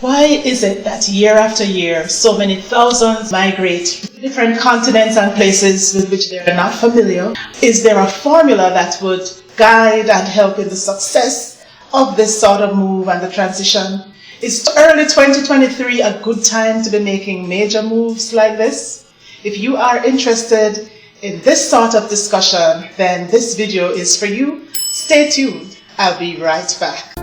Why is it that year after year, so many thousands migrate to different continents and places with which they are not familiar? Is there a formula that would guide and help in the success of this sort of move and the transition? Is early 2023 a good time to be making major moves like this? If you are interested in this sort of discussion, then this video is for you. Stay tuned. I'll be right back.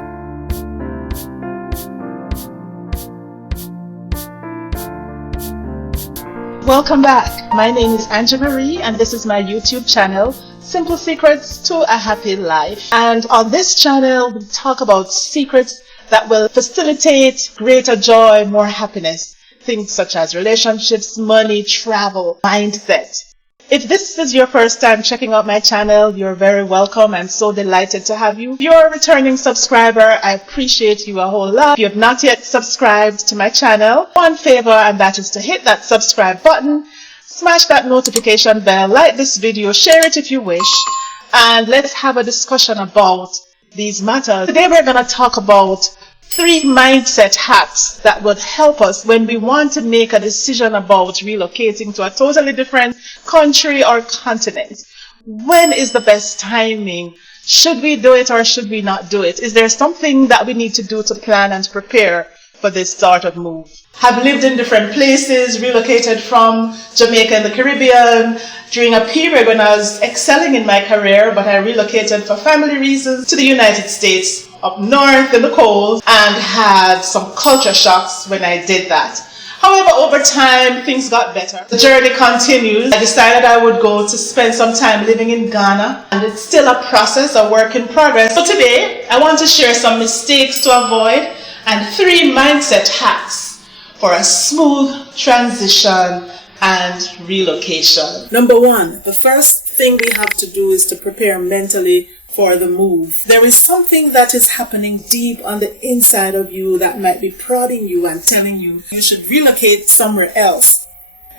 Welcome back. My name is Angie Marie and this is my YouTube channel, Simple Secrets to a Happy Life. And on this channel, we talk about secrets that will facilitate greater joy, more happiness. Things such as relationships, money, travel, mindset. If this is your first time checking out my channel, you're very welcome and so delighted to have you. If you're a returning subscriber, I appreciate you a whole lot. If you have not yet subscribed to my channel, one favor, and that is to hit that subscribe button, smash that notification bell, like this video, share it if you wish, and let's have a discussion about these matters. Today we're going to talk about 3 mindset hacks that would help us when we want to make a decision about relocating to a totally different country or continent. When is the best timing? Should we do it or should we not do it? Is there something that we need to do to plan and prepare for this sort of move? Have lived in different places, relocated from Jamaica in the Caribbean during a period when I was excelling in my career, but I relocated for family reasons to the United States, up north in the cold, and had some culture shocks when I did that. However, over time, things got better. The journey continues. I decided I would go to spend some time living in Ghana, and it's still a process, a work in progress. So today, I want to share some mistakes to avoid and 3 mindset hacks for a smooth transition and relocation. Number 1, the first thing we have to do is to prepare mentally for the move. There is something that is happening deep on the inside of you that might be prodding you and telling you you should relocate somewhere else.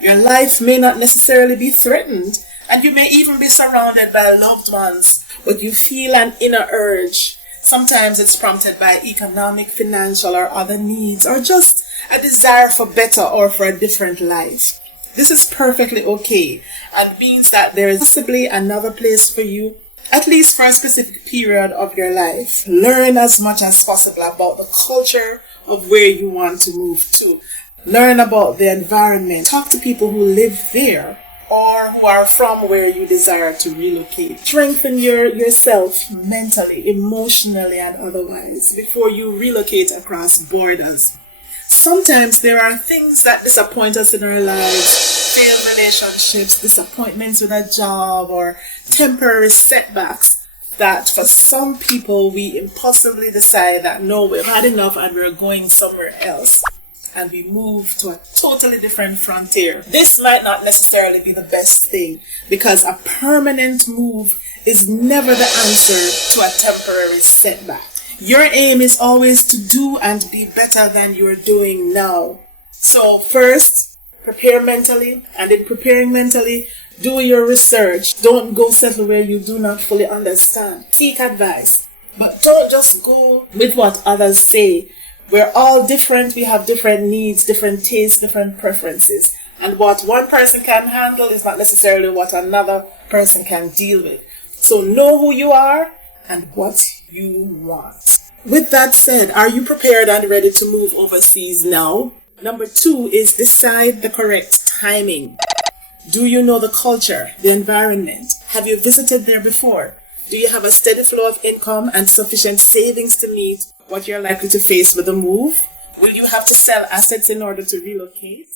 Your life may not necessarily be threatened, and you may even be surrounded by loved ones, but you feel an inner urge. Sometimes it's prompted by economic, financial, or other needs, or just a desire for better or for a different life. This is perfectly okay and means that there is possibly another place for you, at least for a specific period of your life. Learn as much as possible about the culture of where you want to move to. Learn about the environment. Talk to people who live there or who are from where you desire to relocate. Strengthen yourself mentally, emotionally, and otherwise before you relocate across borders. Sometimes there are things that disappoint us in our lives, failed relationships, disappointments with a job, or temporary setbacks that for some people we impulsively decide that no, we've had enough and we're going somewhere else. And we move to a totally different frontier. This might not necessarily be the best thing because a permanent move is never the answer to a temporary setback. Your aim is always to do and be better than you're doing now. So first, prepare mentally, and in preparing mentally, do your research. Don't go settle where you do not fully understand. Seek advice, but don't just go with what others say. We're all different. We have different needs, different tastes, different preferences. And what one person can handle is not necessarily what another person can deal with. So know who you are and what you want. With that said, are you prepared and ready to move overseas now? Number 2 is decide the correct timing. Do you know the culture, the environment? Have you visited there before? Do you have a steady flow of income and sufficient savings to meet what you're likely to face with a move? Will you have to sell assets in order to relocate?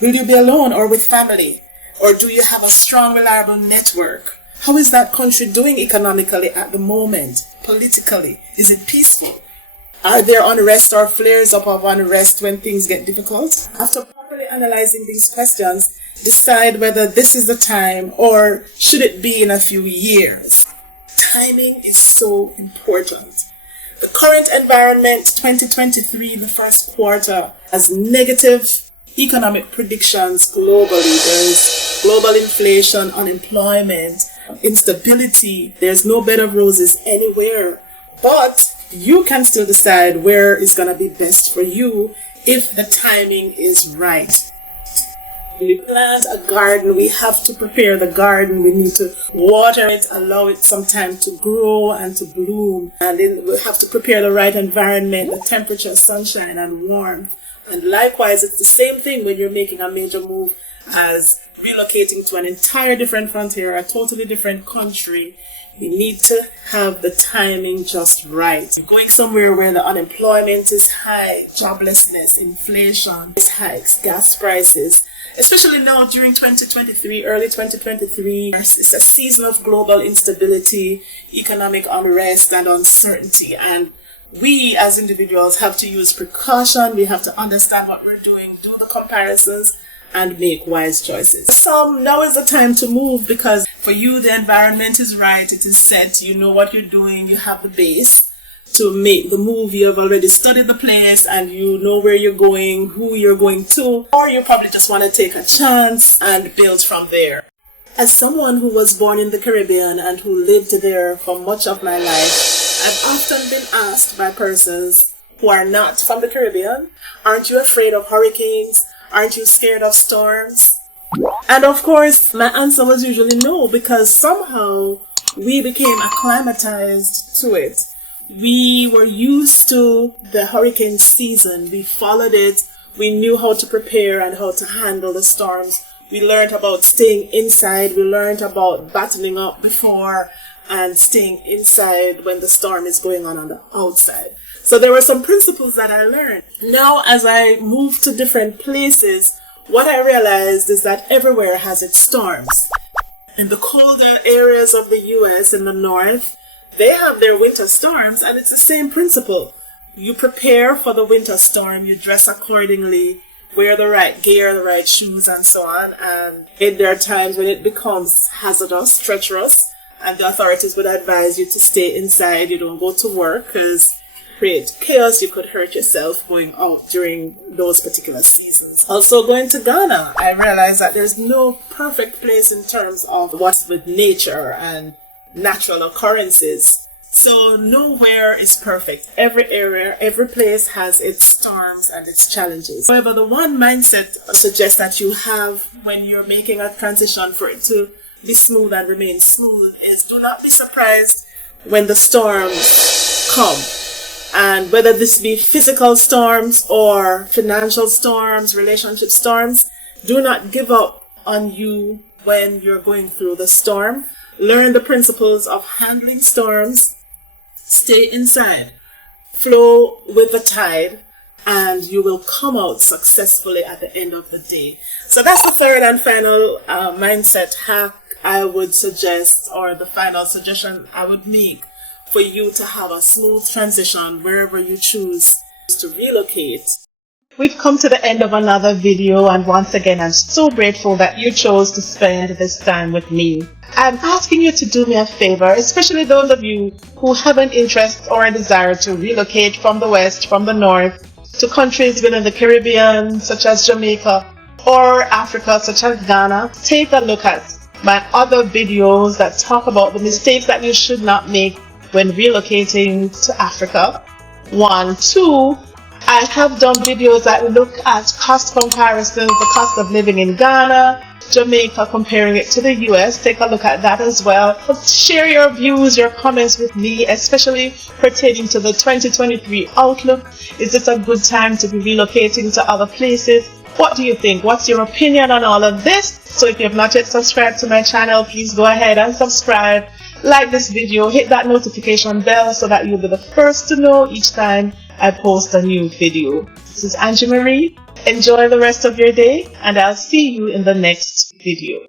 Will you be alone or with family? Or do you have a strong, reliable network? How is that country doing economically at the moment? Politically? Is it peaceful? Are there unrest or flares up of unrest when things get difficult? After properly analyzing these questions, decide whether this is the time or should it be in a few years. Timing is so important. The current environment, 2023, the first quarter, has negative economic predictions globally. There's global inflation, unemployment, instability. There's no bed of roses anywhere. But you can still decide where is going to be best for you if the timing is right. When we plant a garden, we have to prepare the garden. We need to water it, allow it some time to grow and to bloom. And then we have to prepare the right environment, the temperature, sunshine, and warmth. And likewise, it's the same thing when you're making a major move as relocating to an entire different frontier, a totally different country. You need to have the timing just right. You're going somewhere where the unemployment is high, joblessness, inflation, price hikes, gas prices. Especially now during 2023, early 2023, it's a season of global instability, economic unrest, and uncertainty. And we as individuals have to use precaution. We have to understand what we're doing, do the comparisons, and make wise choices. Now is the time to move because for you, the environment is right, it is set, you know what you're doing, you have the base to make the move. You have already studied the place and you know where you're going, who you're going to, or you probably just want to take a chance and build from there. As someone who was born in the Caribbean and who lived there for much of my life, I've often been asked by persons who are not from the Caribbean, aren't you afraid of hurricanes? Aren't you scared of storms? And of course, my answer was usually no, because somehow we became acclimatized to it. We were used to the hurricane season. We followed it. We knew how to prepare and how to handle the storms. We learned about staying inside. We learned about battling up before and staying inside when the storm is going on the outside. So there were some principles that I learned. Now, as I moved to different places, what I realized is that everywhere has its storms. In the colder areas of the US in the north, they have their winter storms, and it's the same principle. You prepare for the winter storm, you dress accordingly, wear the right gear, the right shoes, and so on. And there are times when it becomes hazardous, treacherous, and the authorities would advise you to stay inside. You don't go to work because create chaos. You could hurt yourself going out during those particular seasons. Also, going to Ghana, I realized that there's no perfect place in terms of what's with nature and natural occurrences. So nowhere is perfect. Every area, every place has its storms and its challenges. However, the one mindset I suggest that you have when you're making a transition for it to be smooth and remain smooth is do not be surprised when the storms come. And whether this be physical storms or financial storms, relationship storms, do not give up on you when you're going through the storm. Learn the principles of handling storms. Stay inside. Flow with the tide. And you will come out successfully at the end of the day. So that's the third and final mindset hack I would suggest, or the final suggestion I would make for you to have a smooth transition wherever you choose to relocate. We've come to the end of another video, and once again I'm so grateful that you chose to spend this time with me. I'm asking you to do me a favor, especially those of you who have an interest or a desire to relocate from the west, from the north, to countries within the Caribbean such as Jamaica or Africa such as Ghana. Take a look at my other videos that talk about the mistakes that you should not make when relocating to Africa. 1, 2, I have done videos that look at cost comparisons, the cost of living in Ghana, Jamaica, comparing it to the US. Take a look at that as well. Share your views, your comments with me, especially pertaining to the 2023 outlook. Is this a good time to be relocating to other places? What do you think? What's your opinion on all of this? So if you have not yet subscribed to my channel, please go ahead and subscribe. Like this video, hit that notification bell so that you'll be the first to know each time I post a new video. This is Angie Marie. Enjoy the rest of your day, and I'll see you in the next video.